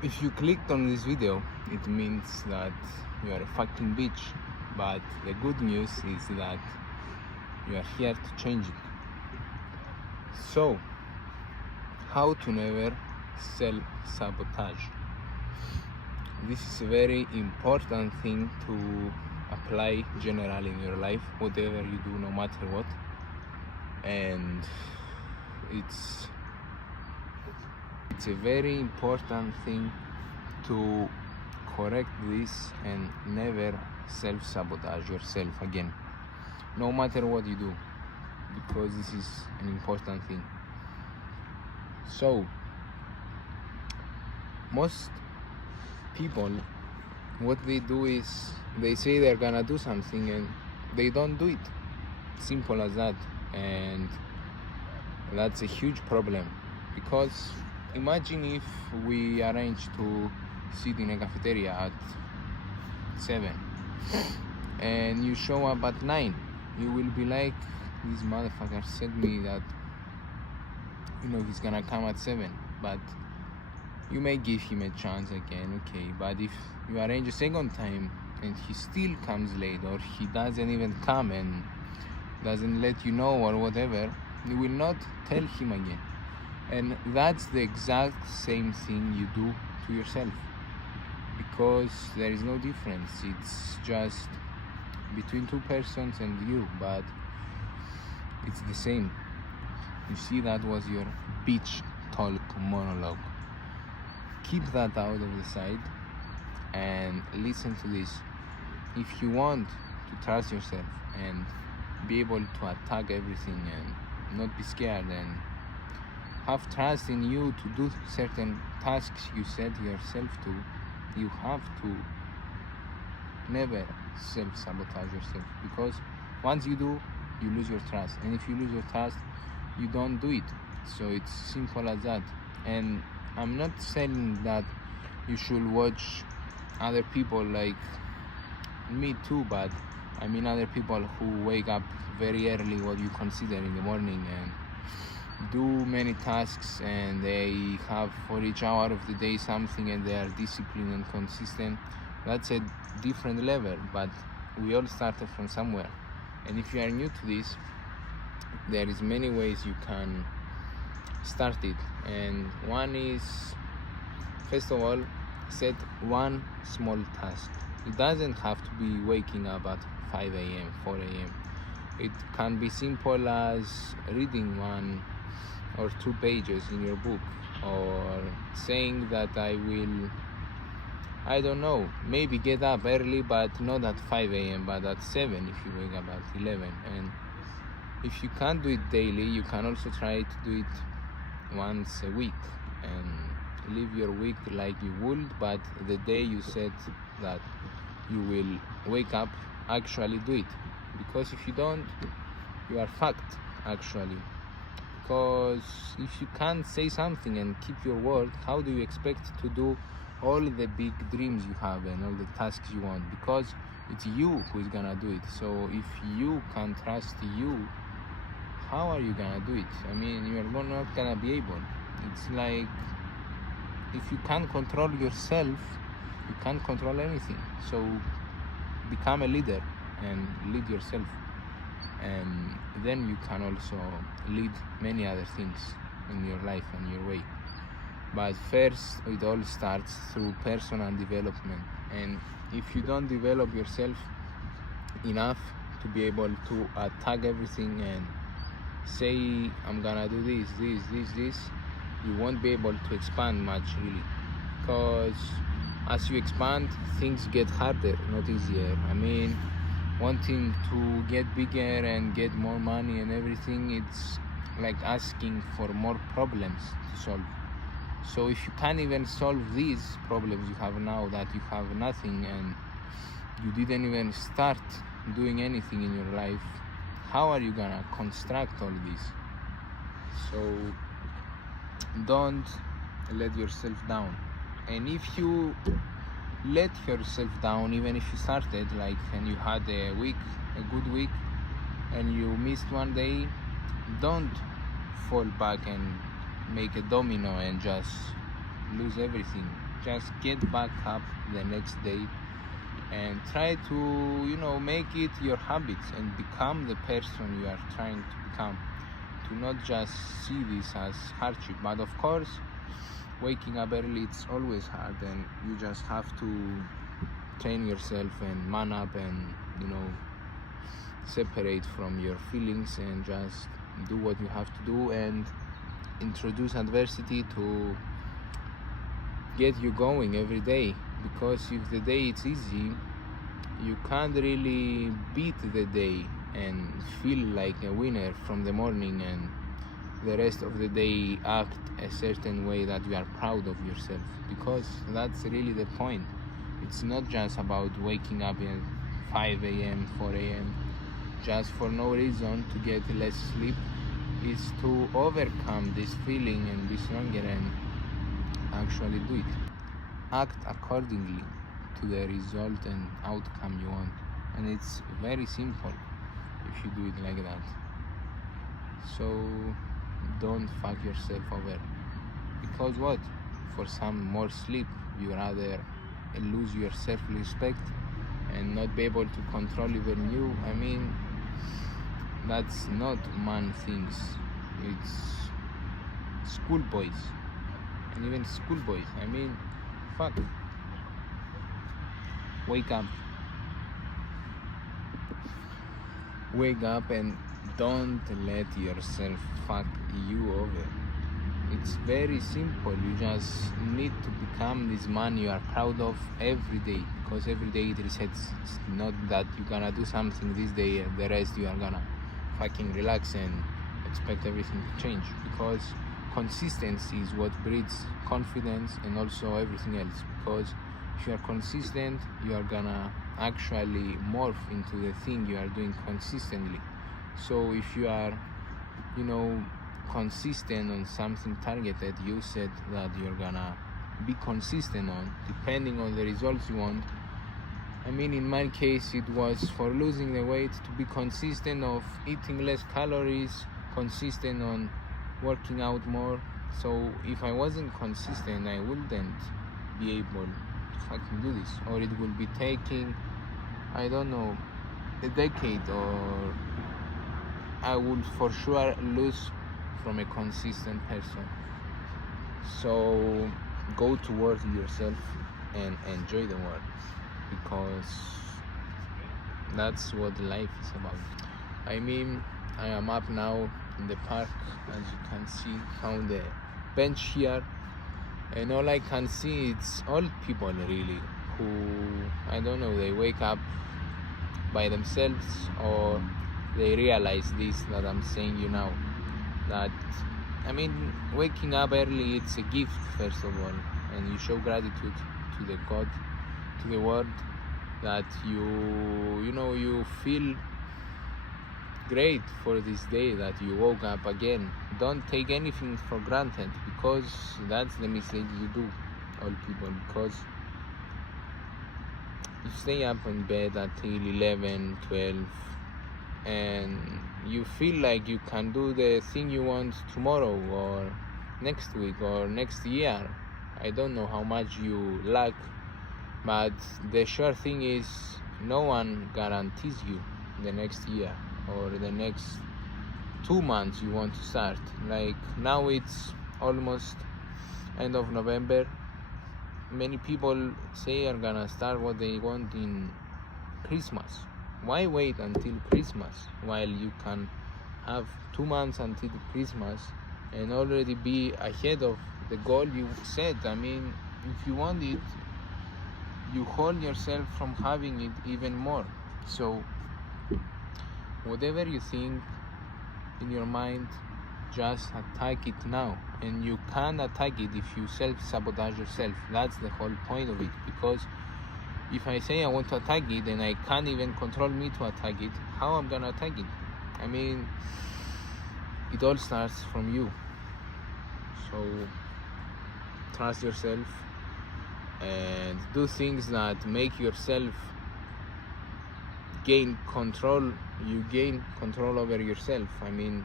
If you clicked on this video, it means that you are a fucking bitch. But the good news is that you are here to change it. So, how to never self-sabotage. This is a very important thing to apply generally in your life, whatever you do, no matter what. And it's a very important thing to correct this and never self-sabotage yourself again, no matter what you do, because this is an important thing. So most people, what they do is they say they're gonna do something and they don't do it. Simple as that. And that's a huge problem, because imagine if we arrange to sit in a cafeteria at 7 and you show up at 9. You will be like, this motherfucker said me that he's gonna come at 7, but you may give him a chance again, okay. But if you arrange a second time and he still comes late, or he doesn't even come and doesn't let you know or whatever, you will not tell him again. And that's the exact same thing you do to yourself, because there is no difference. It's just between two persons and you, but it's the same. You see, that was your bitch talk monologue. Keep that out of the side and listen to this. If you want to trust yourself and be able to attack everything and not be scared and have trust in you to do certain tasks you set yourself to, you have to never self-sabotage yourself, because once you do, you lose your trust, and if you lose your trust, you don't do it. So it's simple as that. And I'm not saying that you should watch other people like me too, but I mean other people who wake up very early, what you consider in the morning, and do many tasks, and they have for each hour of the day something, and they are disciplined and consistent. That's a different level, but we all started from somewhere. And if you are new to this, there is many ways you can start it. And one is, first of all, set one small task. It doesn't have to be waking up at 5 a.m., 4 a.m. It can be simple as reading 1 or 2 pages in your book, or saying that I don't know, maybe get up early, but not at 5 a.m., but at 7 if you wake up at 11. And if you can't do it daily, you can also try to do it once a week and live your week like you would, but the day you said that you will wake up, actually do it. Because if you don't, you are fucked, actually. Because if you can't say something and keep your word, how do you expect to do all the big dreams you have and all the tasks you want? Because it's you who is gonna do it. So if you can't trust you, how are you gonna do it? I mean, you are not gonna be able. It's like, if you can't control yourself, you can't control anything. So become a leader and lead yourself, and then you can also lead many other things in your life and your way. But first, it all starts through personal development. And if you don't develop yourself enough to be able to attack everything and say, I'm gonna do this, you won't be able to expand much, really. Because as you expand, things get harder, not easier. I mean, wanting to get bigger and get more money and everything, it's like asking for more problems to solve. So if you can't even solve these problems you have now, that you have nothing and you didn't even start doing anything in your life, how are you gonna construct all this? So don't let yourself down. And if you let yourself down, even if you started and you had a good week, and you missed one day, don't fall back and make a domino and just lose everything. just get back up the next day and try to, make it your habits and become the person you are trying to become. To not just see this as hardship, but of course, waking up early, it's always hard, and you just have to train yourself and man up and, separate from your feelings and just do what you have to do and introduce adversity to get you going every day. Because if the day it's easy, you can't really beat the day and feel like a winner from the morning and the rest of the day act a certain way that you are proud of yourself, because that's really the point. It's not just about waking up at 5 a.m., 4 a.m. just for no reason to get less sleep. It's to overcome this feeling and be stronger and actually do it. Act accordingly to the result and outcome you want, and it's very simple if you do it like that. So don't fuck yourself over, because what? For some more sleep, you rather lose your self-respect and not be able to control even you. I mean, that's not man things. It's schoolboys, and even schoolboys. I mean, fuck. Wake up. Wake up and don't let yourself fuck you over. It's very simple. You just need to become this man you are proud of every day, because every day it resets. It's not that you're gonna do something this day and the rest you are gonna fucking relax and expect everything to change, because consistency is what breeds confidence and also everything else. Because if you are consistent, you are gonna actually morph into the thing you are doing consistently. So if you are, consistent on something targeted, you said that you're gonna be consistent on, depending on the results you want. I mean, in my case, it was for losing the weight, to be consistent of eating less calories, consistent on working out more. So if I wasn't consistent, I wouldn't be able to fucking do this, or it will be taking, I don't know, a decade, or I would for sure lose from a consistent person. So go towards yourself and enjoy the world, because that's what life is about. I mean, I am up now in the park, as you can see, found a bench here, and all I can see it's old people really, who, I don't know, they wake up by themselves, or they realize this that I'm saying you now, that, I mean, waking up early, it's a gift first of all, and you show gratitude to the God, to the world, that you feel great for this day, that you woke up again. Don't take anything for granted, because that's the mistake you do, all people, because you stay up in bed until 11, 12, and you feel like you can do the thing you want tomorrow or next week or next year. I don't know how much you lack, but the sure thing is no one guarantees you the next year or the next 2 months you want to start. Like now it's almost end of November. Many people say are gonna start what they want in Christmas. Why wait until Christmas while you can have 2 months until Christmas and already be ahead of the goal you set? I mean, if you want it, you hold yourself from having it even more. So whatever you think in your mind, just attack it now. And you can't attack it if you self-sabotage yourself. That's the whole point of it. Because if I say I want to attack it and I can't even control me to attack it, how I'm gonna attack it? I mean, it all starts from you. So trust yourself and do things that make yourself gain control. You gain control over yourself. I mean,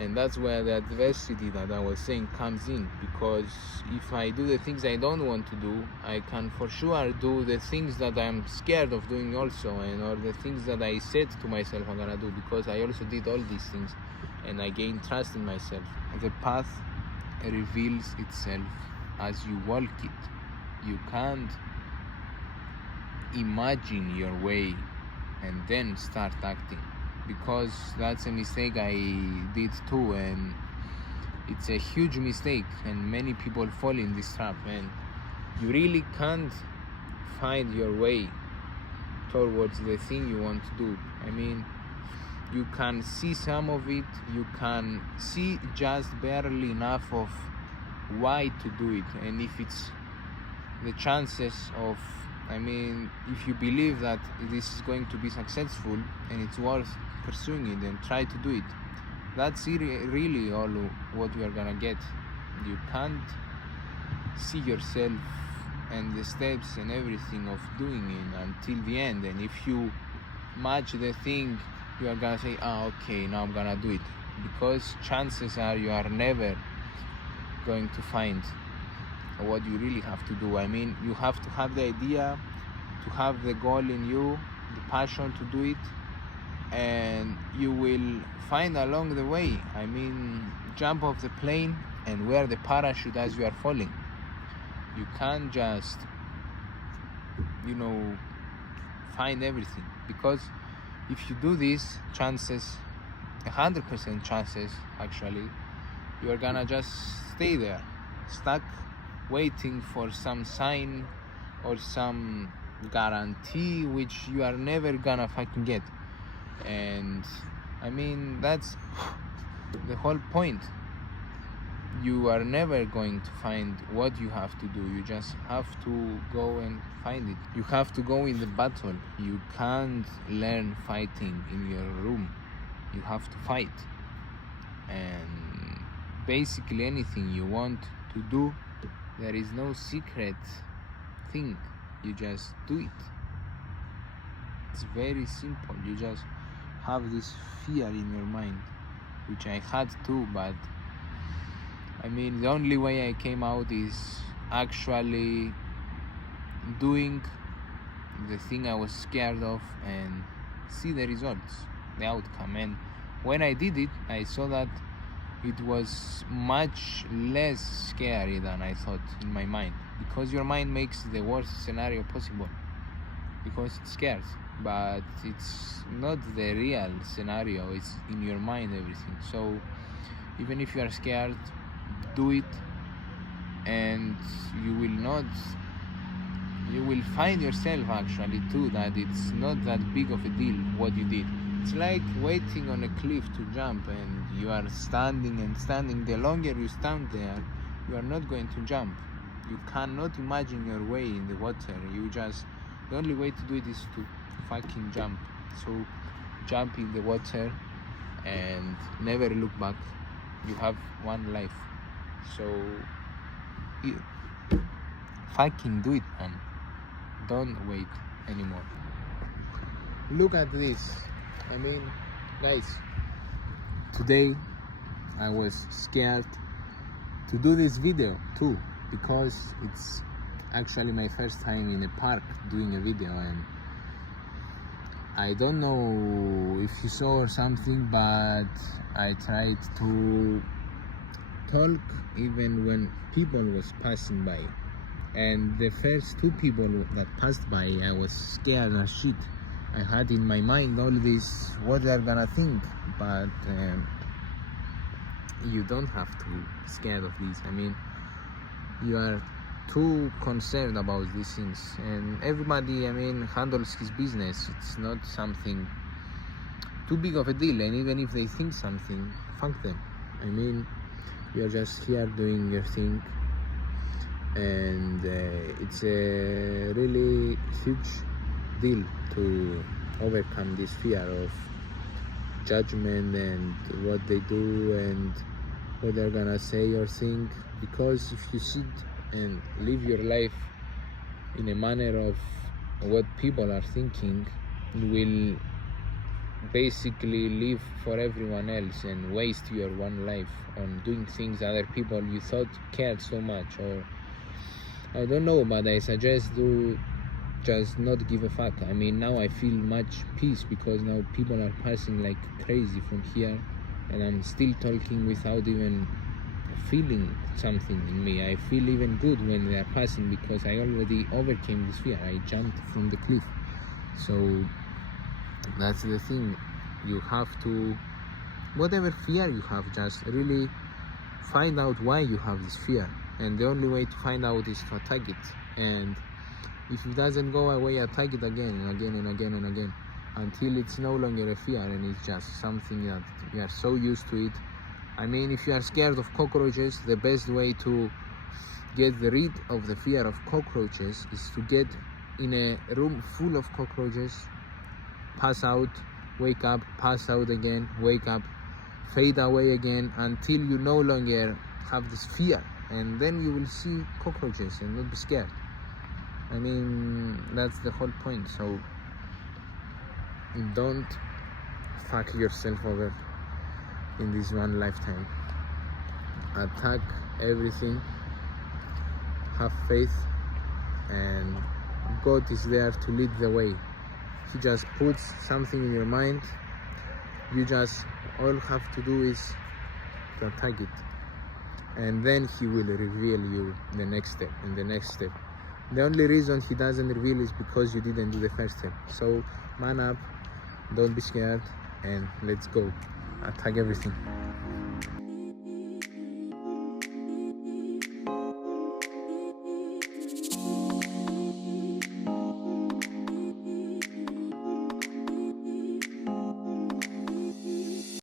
And that's where the adversity that I was saying comes in, because if I do the things I don't want to do, I can for sure do the things that I'm scared of doing also, and or the things that I said to myself I'm gonna do, because I also did all these things and I gained trust in myself. The path reveals itself as you walk it. You can't imagine your way and then start acting, because that's a mistake I did too, and it's a huge mistake, and many people fall in this trap, and you really can't find your way towards the thing you want to do. I mean, you can see some of it, you can see just barely enough of why to do it, and if it's the chances of, I mean, if you believe that this is going to be successful and it's worth pursuing it, and try to do it. That's really all what you are gonna get. You can't see yourself and the steps and everything of doing it until the end, and if you match the thing, you are gonna say, okay, now I'm gonna do it, because chances are you are never going to find what you really have to do. I mean, you have to have the idea, to have the goal in you, the passion to do it, and you will find along the way. I mean, jump off the plane and wear the parachute as you are falling. You can't just, find everything, because if you do this, chances, 100% chances actually, you are gonna just stay there, stuck, waiting for some sign or some guarantee which you are never gonna fucking get. And I mean, that's the whole point. You are never going to find what you have to do. You just have to go and find it. You have to go in the battle. You can't learn fighting in your room. You have to fight. And basically anything you want to do, there is no secret thing. You just do it. It's very simple. You just have this fear in your mind, which I had too, but I mean, the only way I came out is actually doing the thing I was scared of and see the results, the outcome. And when I did it, I saw that it was much less scary than I thought in my mind, because your mind makes the worst scenario possible because it scares, but it's not the real scenario. It's in your mind, everything. So even if you are scared, do it, and you will find yourself actually too that it's not that big of a deal what you did. It's like waiting on a cliff to jump, and you are standing and standing. The longer you stand there, you are not going to jump. You cannot imagine your way in the water. The only way to do it is to fucking jump. So jump in the water and never look back. You have one life. So fucking do it, man. Don't wait anymore. Look at this. I mean, guys, today I was scared to do this video too, because it's actually my first time in a park doing a video, and I don't know if you saw or something, but I tried to talk even when people was passing by, and the first two people that passed by, I was scared as shit. I had in my mind all this, what they're gonna think, but you don't have to be scared of this. I mean, you are too concerned about these things, and everybody, I mean, handles his business. It's not something too big of a deal, and even if they think something, fuck them. I mean, you're just here doing your thing, and it's a really huge deal to overcome this fear of judgment and what they do and what they're gonna say or think, because if you sit and live your life in a manner of what people are thinking, you will basically live for everyone else and waste your one life on doing things other people you thought cared so much, or I don't know, but I suggest to just not give a fuck. I mean, now I feel much peace because now people are passing like crazy from here, and I'm still talking without even feeling something in me. I feel even good when they are passing because I already overcame this fear. I jumped from the cliff. So that's the thing. You have to, whatever fear you have, just really find out why you have this fear, and the only way to find out is to attack it. And if it doesn't go away, attack it again and again and again and again until it's no longer a fear and it's just something that you are so used to it. I mean, if you are scared of cockroaches, the best way to get rid of the fear of cockroaches is to get in a room full of cockroaches, pass out, wake up, pass out again, wake up, fade away again until you no longer have this fear, and then you will see cockroaches and not be scared. I mean, that's the whole point. So don't fuck yourself over in this one lifetime. Attack everything, have faith, and God is there to lead the way. He just puts something in your mind. You just, all you have to do is to attack it, and then He will reveal you the next step and the next step. The only reason He doesn't reveal is because you didn't do the first step. So man up, don't be scared, and let's go. Attack everything.